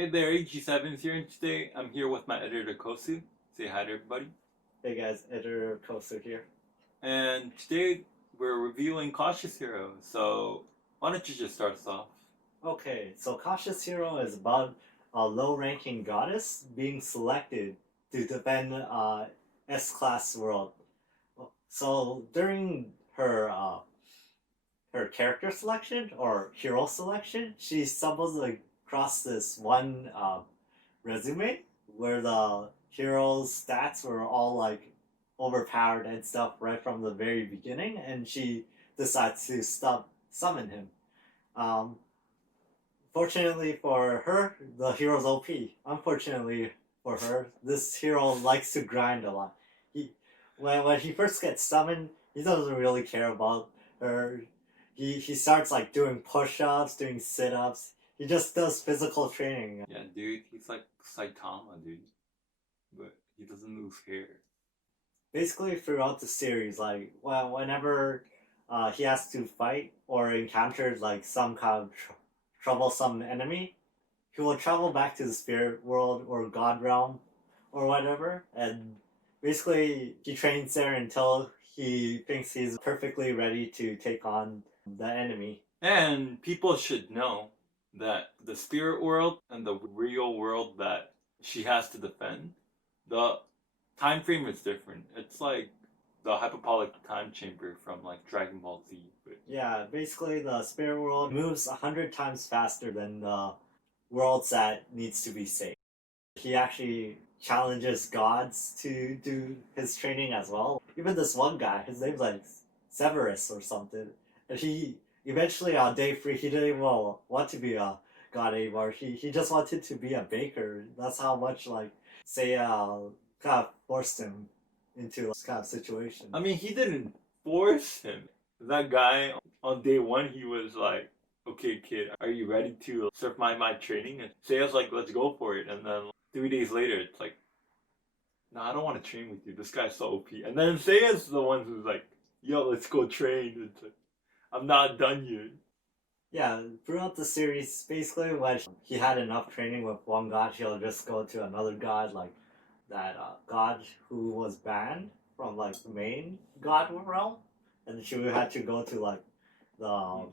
Hey there, AG7's here, and today I'm here with my editor Kosu. Say hi to everybody. Hey guys, editor Kosu here. And today we're reviewing Cautious Hero, so why don't you just start us off? Okay, so Cautious Hero is about a low-ranking goddess being selected to defend S-class world. So during her character selection or hero selection, she stumbles across this one resume where the hero's stats were all like overpowered and stuff right from the very beginning, and she decides to summon him. Um, Fortunately for her, the hero's OP. Unfortunately for her, this hero likes to grind a lot. He, when he first gets summoned, he doesn't really care about her. He starts like doing push-ups, doing sit-ups. He just does physical training. Yeah, dude, he's like Saitama, dude. But he doesn't lose hair. Basically, throughout the series, like whenever he has to fight or encounters like some kind of troublesome enemy, he will travel back to the spirit world or god realm or whatever, and basically he trains there until he thinks he's perfectly ready to take on the enemy. And people should know that the spirit world and the real world that she has to defend, the time frame is different. It's like the hyperbolic time chamber from like Dragon Ball Z. But Yeah, basically the spirit world moves 100 times faster than the worlds that needs to be saved. He actually challenges gods to do his training as well. Even this one guy, his name's like Severus or something, and he eventually on day 3 he didn't even want to be a god anymore. He just wanted to be a baker. That's how much like Seiya kind of forced him into this kind of situation. I mean, he didn't force him. That guy on day one, he was like, "Okay, kid, are you ready to serve my training?" And Seiya's like, "Let's go for it." And then 3 days later, it's like, "No, I don't want to train with you. This guy's so OP." And then Seiya's the one who's like, "Yo, let's go train." It's like, I'm not done yet. Yeah, throughout the series, basically when he had enough training with one god, he'll just go to another god, like that god who was banned from like the main god realm, and she had to go to like the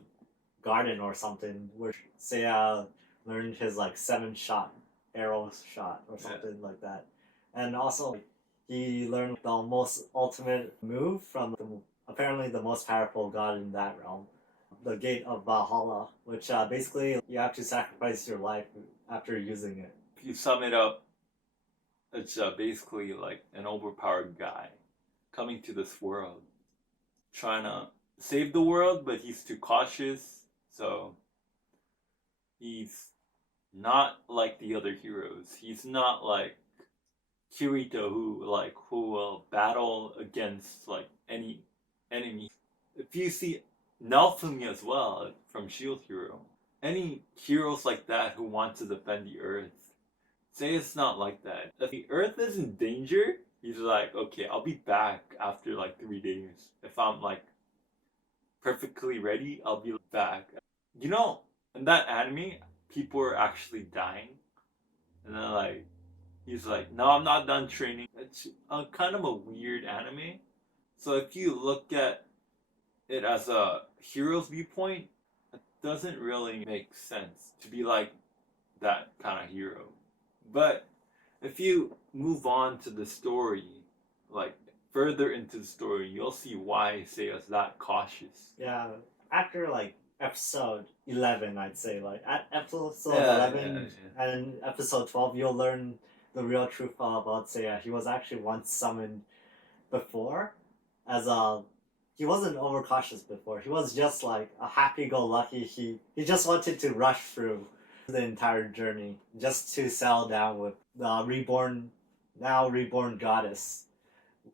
garden or something where Seiya learned his like 7-shot arrow shot or something like that, and also he learned the most ultimate move from apparently the most powerful god in that realm, the Gate of Valhalla, which basically you have to sacrifice your life after using it. If you sum it up, it's basically like an overpowered guy coming to this world, trying to save the world, but he's too cautious, so he's not like the other heroes. He's not like Kirito who will battle against like any enemy. If you see Naofumi as well from Shield Hero, any heroes like that who want to defend the Earth, say it's not like that. If the Earth is in danger, he's like, okay, I'll be back after like 3 days. If I'm like perfectly ready, I'll be back. You know, in that anime, people are actually dying, and then like he's like, no, I'm not done training. It's kind of a weird anime. So if you look at it as a hero's viewpoint, it doesn't really make sense to be like that kind of hero. But if you move on to the story, like further into the story, you'll see why Seiya's that cautious. Yeah, after like episode 11, I'd say like at episode Yeah, 11 and episode 12, you'll learn the real truth about Seiya. He was actually once summoned before as a he wasn't overcautious before. He was just like a happy-go-lucky. He just wanted to rush through the entire journey just to settle down with the now reborn goddess,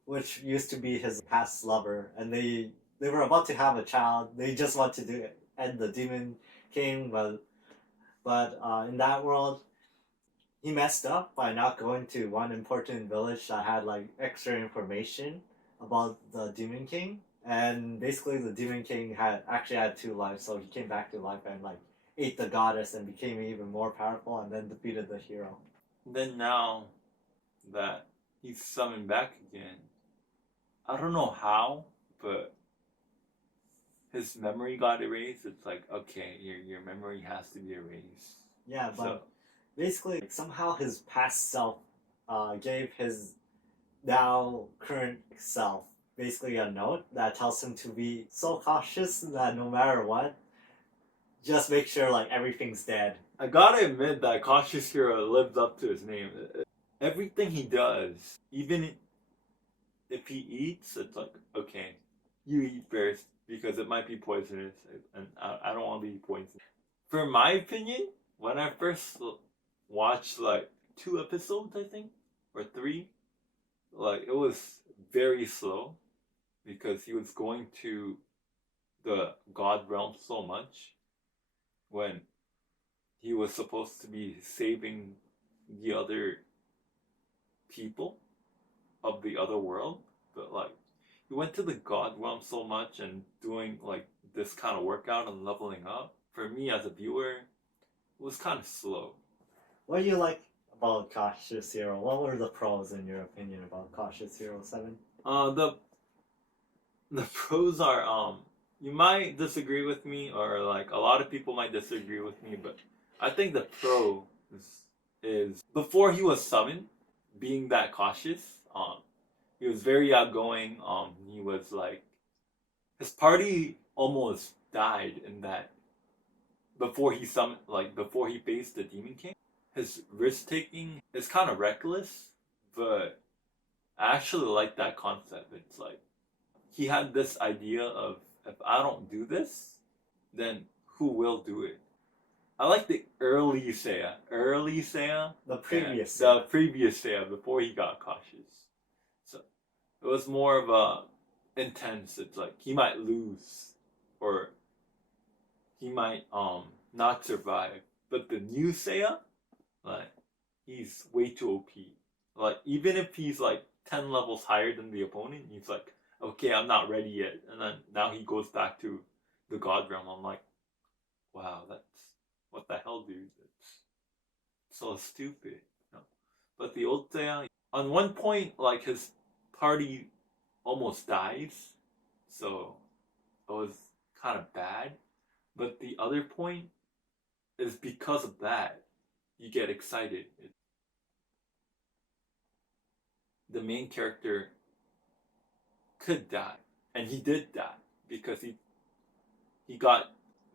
which used to be his past lover, and they were about to have a child. They just wanted to end the demon king, but in that world, he messed up by not going to one important village that had like extra information about the demon king, and basically the demon king had 2 lives, so he came back to life and like ate the goddess and became even more powerful, and then defeated the hero. Then now that he's summoned back again, I don't know how, but his memory got erased. It's like, okay, your memory has to be erased. Yeah, but So basically, somehow his past self gave his now current self basically a note that tells him to be so cautious that no matter what, just make sure like everything's dead. I gotta admit that Cautious Hero lives up to his name. Everything he does, even if he eats, it's like, okay, you eat first because it might be poisonous, and I don't want to be poisoned. For my opinion, when I first watched like 2 episodes, I think, or 3, like it was very slow because he was going to the God realm so much when he was supposed to be saving the other people of the other world, but like he went to the God realm so much and doing like this kind of workout and leveling up. For me as a viewer, it was kind of slow. What do you like about Cautious Hero? What were the pros in your opinion about Cautious Hero 7? The pros are you might disagree with me, or like a lot of people might disagree with me, but I think the pro is before he was summoned, being that cautious. He was very outgoing. He was like his party almost died in that before he summoned, like before he faced the Demon King. His risk taking is kind of reckless, but I actually like that concept. It's like he had this idea of if I don't do this, then who will do it? I like the early Seiya. The previous the previous Seiya before he got cautious. So it was more of a intense. It's like he might lose or he might not survive. But the new Seiya, like he's way too OP. Like even if he's like 10 levels higher than the opponent, he's like, okay, I'm not ready yet. And then now he goes back to the God realm. I'm like, wow, that's what the hell, dude? That's so stupid. You know? But the old Seiya, on one point, like his party almost dies, so it was kind of bad. But the other point is because of that, you get excited. The main character could die, and he did die because he got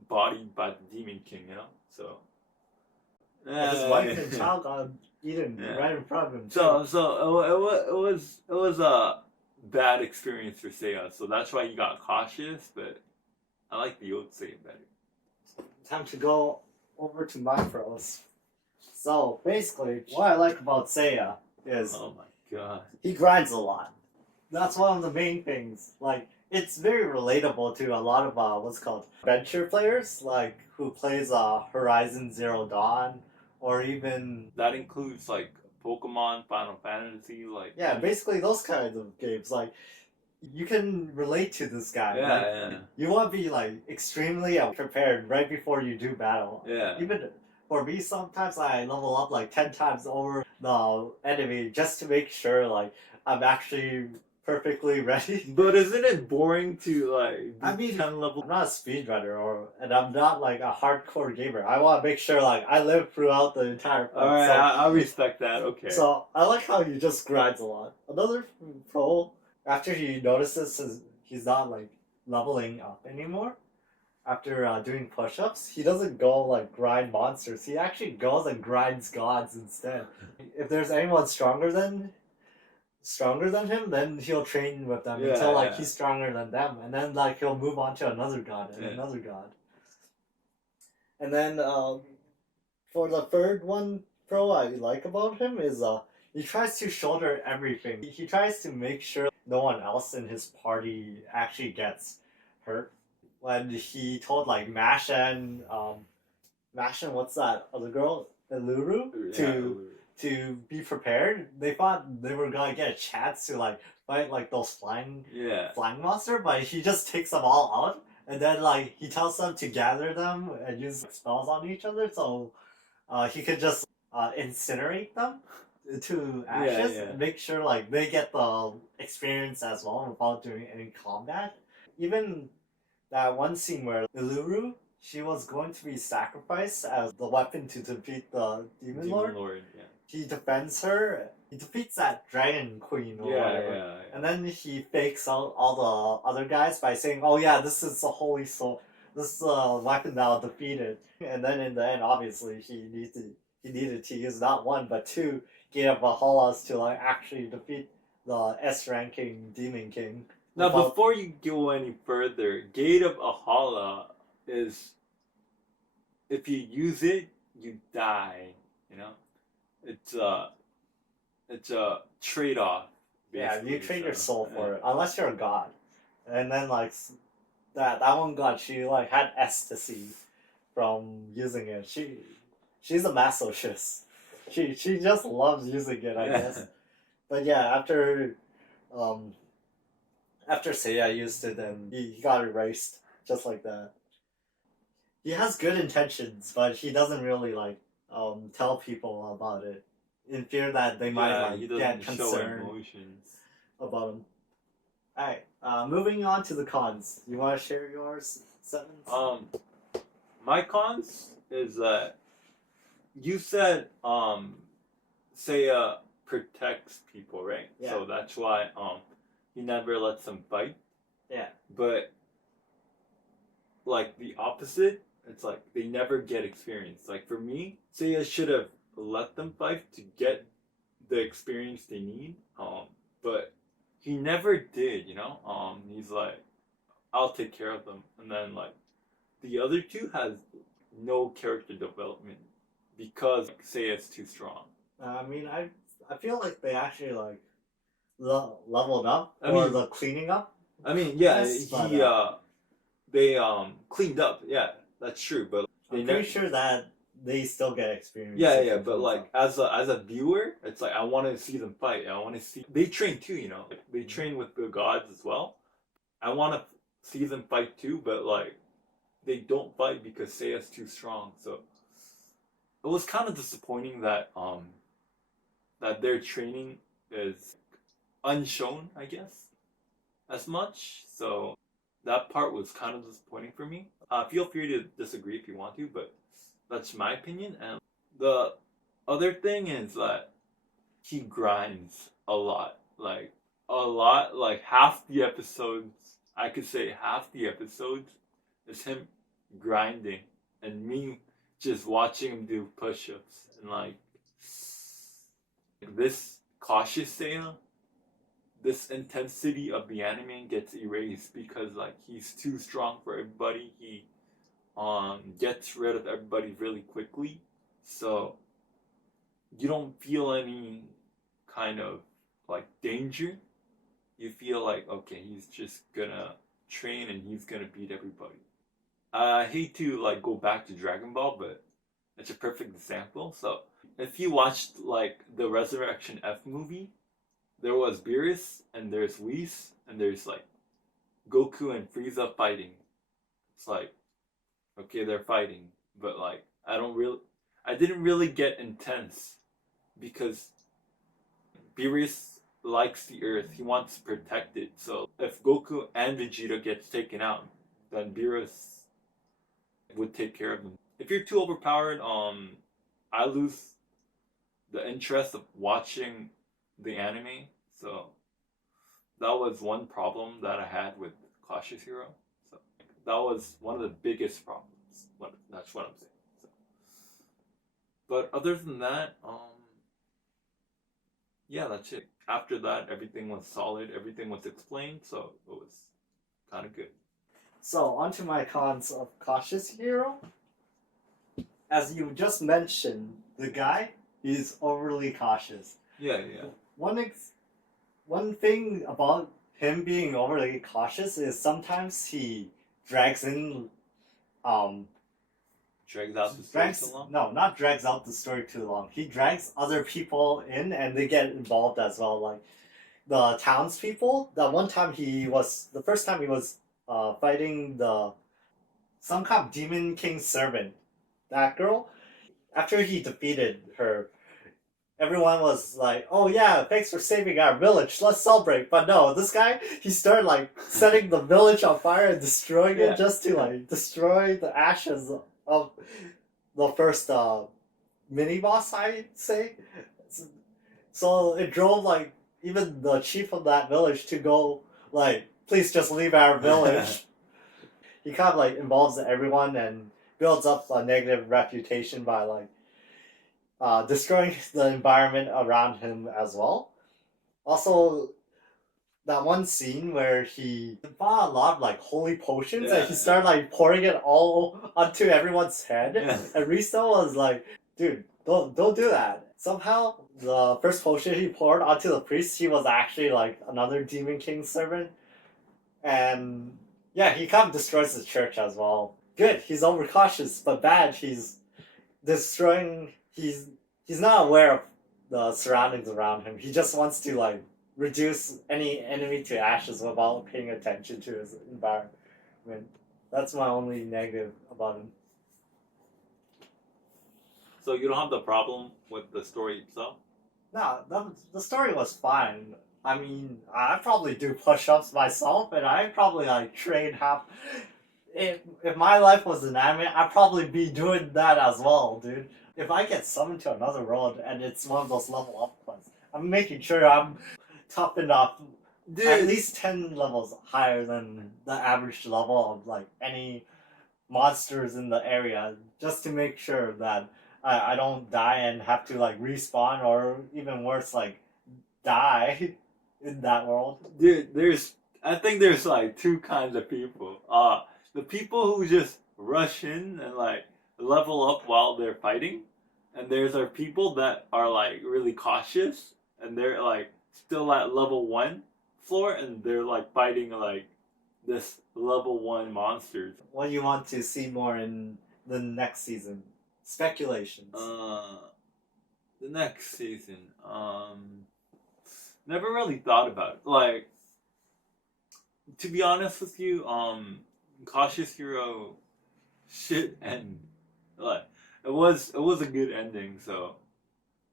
bodied by the Demon King, you know. So his wife and child got eaten right in front of him. It was a bad experience for Seiya, so that's why he got cautious. But I like the old Seiya better. Time to go over to my pros. So basically, what I like about Seiya is oh my god, he grinds a lot. That's one of the main things. Like it's very relatable to a lot of what's called adventure players, like who plays Horizon Zero Dawn, or even that includes like Pokemon, Final Fantasy, like yeah, basically those kinds of games. Like you can relate to this guy. Yeah, like, yeah. You want to be like extremely prepared right before you do battle. Yeah. Even for me, sometimes I level up like 10 times over the enemy just to make sure like I'm actually perfectly ready. But isn't it boring to like? I mean, 10 level. I'm not a speedrunner, and I'm not like a hardcore gamer. I want to make sure like I live throughout the entire fight. All right, so, I respect that. Okay. So I like how he just grinds a lot. Another pro, after he notices he's not like leveling up anymore, after doing push-ups, he doesn't go like grind monsters. He actually goes and grinds gods instead. If there's anyone stronger than him, then he'll train with them until like he's stronger than them, and then like he'll move on to another god and another god. And then for the third one pro I like about him is he tries to shoulder everything. He tries to make sure no one else in his party actually gets hurt. When he told like Mash and what's that other girl, Eluru, to be prepared, they thought they were gonna get a chance to like fight like those flying monster, but he just takes them all out and then like he tells them to gather them and use spells on each other, so he could just incinerate them to ashes yeah. and make sure like they get the experience as well without doing any combat. Even that one scene where Iluru, she was going to be sacrificed as the weapon to defeat the Demon Lord. Yeah. He defends her. He defeats that Dragon Queen or Yeah, whatever. yeah. And then he fakes out all the other guys by saying, "Oh yeah, this is the holy soul. This is the weapon that'll defeat it." And then in the end, obviously, he needed to use not one but two Gate of Valhallas to like actually defeat the S-ranking Demon King. Now, without- before you go any further, Gate of Ahala is, if you use it, you die. You know, it's a trade-off. yeah, you basically, trade so, your soul for yeah. it, unless you're a god. And then like that one god, she like had ecstasy from using it. She's a masochist. She just loves using it, I guess. But yeah, after Seiya used it, then he got erased just like that. He has good intentions, but he doesn't really like tell people about it in fear that they might Yeah, like he get doesn't show concerned emotions. about him. Alright, moving on to the cons. You want to share yours, Sevens? My cons is that you said Seiya protects people, right? Yeah. So that's why he never lets them fight. Yeah. But like the opposite, it's like they never get experience. Like for me, Seiya should have let them fight to get the experience they need. But he never did, you know? He's like, I'll take care of them. And then like the other two has no character development because Seiya's too strong. I mean, I feel like they actually like leveled up I or mean- the cleaning up. I mean, yeah, Yes, but, they cleaned up, yeah, that's true, but they I'm never. pretty sure that they still get experience. Yeah, if yeah, they but clean like up. as a viewer, it's like I want to see them fight. I want to see they train too, you know. Like, they train with the gods as well. I want to see them fight too, but like they don't fight because Seiya's too strong. So it was kind of disappointing that that their training is unshown, I guess, as much. So that part was kind of disappointing for me. Feel free to disagree if you want to, but that's my opinion. And the other thing is that he grinds a lot. Like half the episodes, I could say half the episodes is him grinding and me just watching him do push-ups. And like this cautious Seiya, this intensity of the anime gets erased because like he's too strong for everybody. He gets rid of everybody really quickly, so you don't feel any kind of like danger. You feel like, okay, he's just gonna train and he's gonna beat everybody. I hate to like go back to Dragon Ball, but it's a perfect example. So if you watched like the Resurrection F movie, there was Beerus and there's Whis and there's like Goku and Frieza fighting. It's like, okay, they're fighting, but like I didn't really get intense because Beerus likes the Earth. He wants to protect it. So if Goku and Vegeta gets taken out, then Beerus would take care of them. If you're too overpowered, I lose the interest of watching the anime. So that was one problem that I had with Cautious Hero. So that was one of the biggest problems. That's what I'm saying. So, but other than that, yeah, that's it. After that, everything was solid. Everything was explained, so it was kind of good. So onto my cons of Cautious Hero. As you just mentioned, the guy is overly cautious. Yeah, yeah. One thing about him being overly cautious is sometimes he drags in Drags out the story drags so long. no, not drags out the story too long. He drags other people in and they get involved as well. Like the townspeople. The first time he was fighting the some kind of demon king servant. That girl. After he defeated her, everyone was like, "Oh yeah, thanks for saving our village. Let's celebrate." But no, this guy he started like setting the village on fire and destroying Yeah. it just to like destroy the ashes of the first mini boss. I'd say. So it drove like even the chief of that village to go like, "Please just leave our village." He kind of like involves everyone and builds up a negative reputation by like destroying the environment around him as well. Also, that one scene where he bought a lot of like holy potions and he started like pouring it all onto everyone's head. And Risto was like, "Dude, don't do that." Somehow, the first potion he poured onto the priest, he was actually like another demon king servant, and yeah, he kind of destroys the church as well. Good, he's overcautious, but bad, he's destroying. He's not aware of the surroundings around him. He just wants to like reduce any enemy to ashes without paying attention to his environment. That's my only negative about him. So you don't have the problem with the story itself? No, the story was fine. I mean, I probably do push-ups myself, and I probably like train half. If my life was an anime, I'd probably be doing that as well, dude. If I get summoned to another world and it's one of those level up quests, I'm making sure I'm tough enough, at least 10 levels higher than the average level of like any monsters in the area, just to make sure that I don't die and have to like respawn, or even worse, like die in that world. Dude, I think there's like two kinds of people. The people who just rush in and like level up while they're fighting, and there's our people that are like really cautious and they're like still at level 1 floor and they're like fighting like this level 1 monsters. What do you want to see more in the next season? Speculations. The next season, never really thought about it. Like, to be honest with you, Cautious Hero shit end. Like, it was a good ending. So,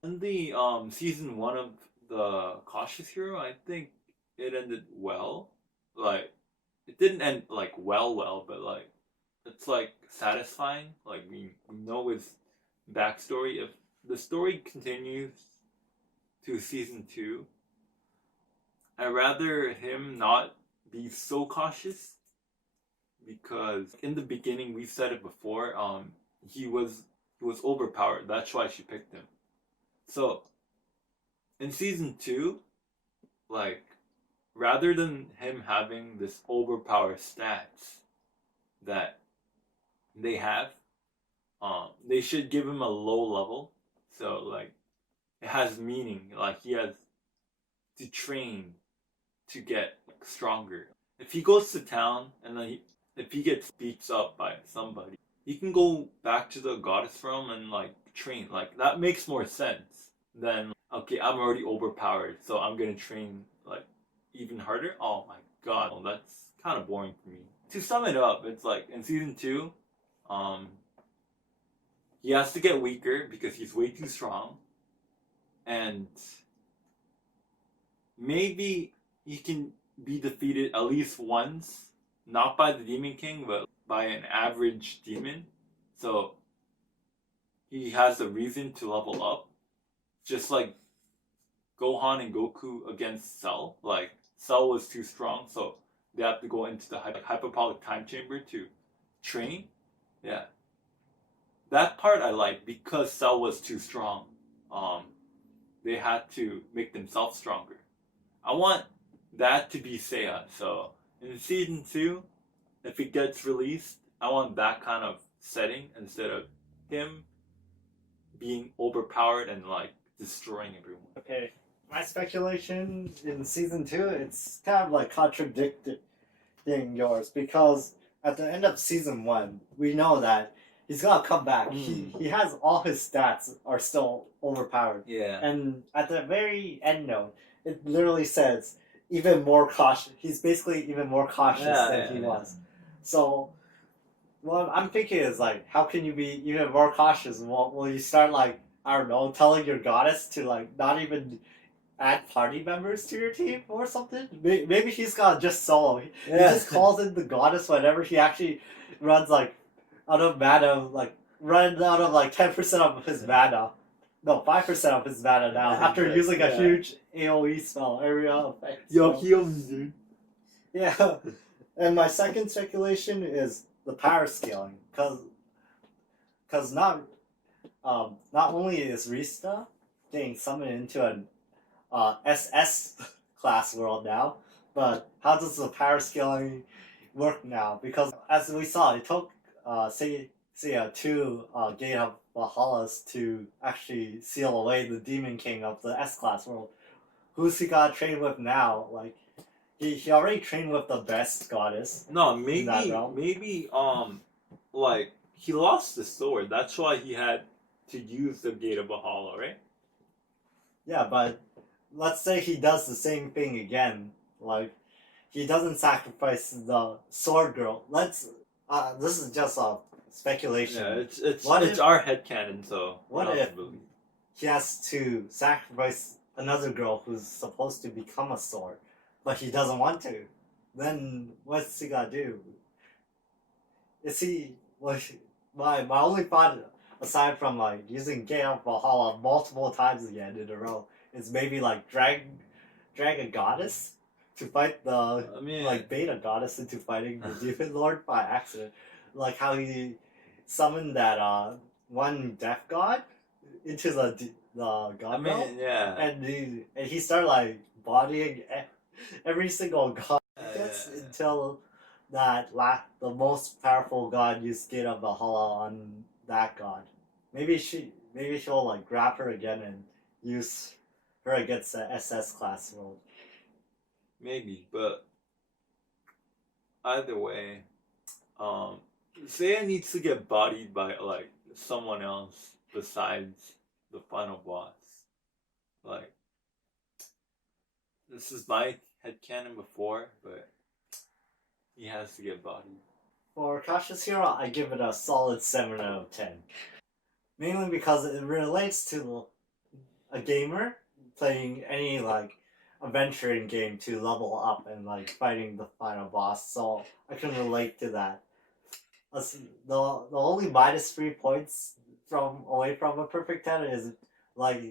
in the season 1 of the Cautious Hero, I think it ended well. Like, it didn't end like well, but like it's like satisfying. Like we know his backstory. If the story continues to season 2, I'd rather him not be so cautious, because in the beginning we said it before. He was overpowered. That's why she picked him. So in season 2, like, rather than him having this overpowered stats that they have, they should give him a low level, so like it has meaning. Like he has to train to get stronger. If he goes to town and then if he gets beats up by somebody, he can go back to the goddess realm and like train. Like that makes more sense than, okay, I'm already overpowered, so I'm gonna train like even harder. Oh my god, well, that's kind of boring for me. To sum it up, it's like in season 2, he has to get weaker because he's way too strong, and maybe he can be defeated at least once, not by the Demon King, but by an average demon. So he has a reason to level up, just like Gohan and Goku against Cell. Like Cell was too strong, so they have to go into the hyperbolic time chamber to train. Yeah, that part I like, because Cell was too strong. They had to make themselves stronger. I want that to be Seiya. So in season 2, if it gets released, I want that kind of setting instead of him being overpowered and like destroying everyone. Okay, my speculation in season 2, it's kind of like contradicting yours, because at the end of season 1, we know that he's gonna come back. He has all his stats are still overpowered. Yeah. And at the very end note, it literally says even more cautious. He's basically even more cautious Yeah, than yeah, he yeah. was. So, what I'm thinking is like, how can you be even more cautious? Will you start like, I don't know, telling your goddess to like not even add party members to your team or something? Maybe he's got just solo. He just calls in the goddess whenever he actually runs like out of mana, like runs out of like 10% of his mana. No, 5% of his mana now after using a Yeah. huge AoE spell, area effect. Yo, spell. heal me, dude. Yeah. And my second speculation is the power scaling, because not only is Rista getting summoned into an SS class world now, but how does the power scaling work now? Because as we saw, it took two Gate of Valhallas to actually seal away the Demon King of the S class world. Who's he got to train with now? Like he already trained with the best goddess. No, In that maybe realm? like he lost the sword. That's why he had to use the Gate of Valhalla, right? Yeah, but let's say he does the same thing again. Like he doesn't sacrifice the sword girl. This is just a speculation. Yeah, it's What it's if- our headcanon, so what we're not if- to believe. He has to sacrifice another girl who's supposed to become a sword, but he doesn't want to. Then what's he gotta do? Is he my only thought aside from like using Gate of Valhalla multiple times again in a row is maybe like drag a goddess to fight the I mean, like beta goddess into fighting the demon lord by accident, like how he summoned that one death god into the god I realm, mean, yeah. and he started like bodying every single god he gets Yeah. until the most powerful god used Gate of Valhalla on that god. Maybe she'll like grab her again and use her against the SS class world. Maybe, but either way, Seiya needs to get bodied by like someone else besides the final boss. Like, this is my headcanon before, but he has to get bodied. For Cautious Hero, I give it a solid 7 out of 10. Mainly because it relates to a gamer playing any like adventuring game to level up and like fighting the final boss, so I can relate to that. The only -3 points away from a perfect 10 is like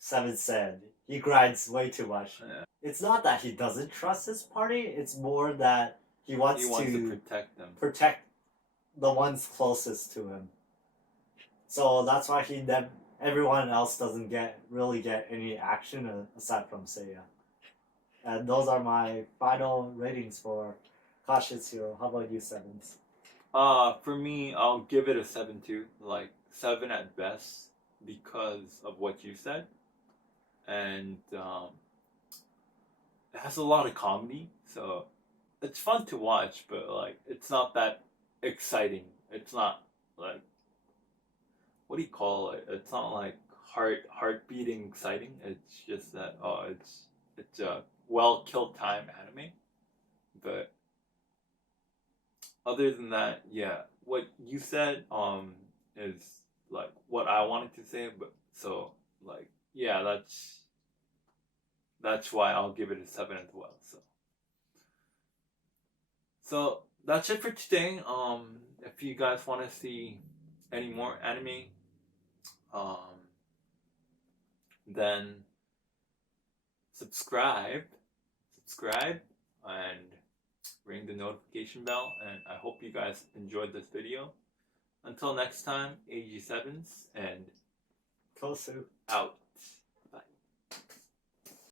Seven said. He grinds way too much. Yeah. It's not that he doesn't trust his party, it's more that he wants to protect them. protect the ones closest to him. So that's why everyone else doesn't really get any action aside from Seiya. And those are my final ratings for Cautious Hero. How about you, Sevens? For me, I'll give it a 7 too. Like 7 at best because of what you said, and it has a lot of comedy, so it's fun to watch. But like, it's not that exciting. It's not like, what do you call it? It's not like heart beating exciting. It's just that it's a well killed time anime, but other than that, yeah, what you said is like what I wanted to say, but so like yeah, that's why I'll give it a 7 as well. So that's it for today. If you guys want to see any more anime, then subscribe, and ring the notification bell. And I hope you guys enjoyed this video. Until next time, AG7s and Kosu. out.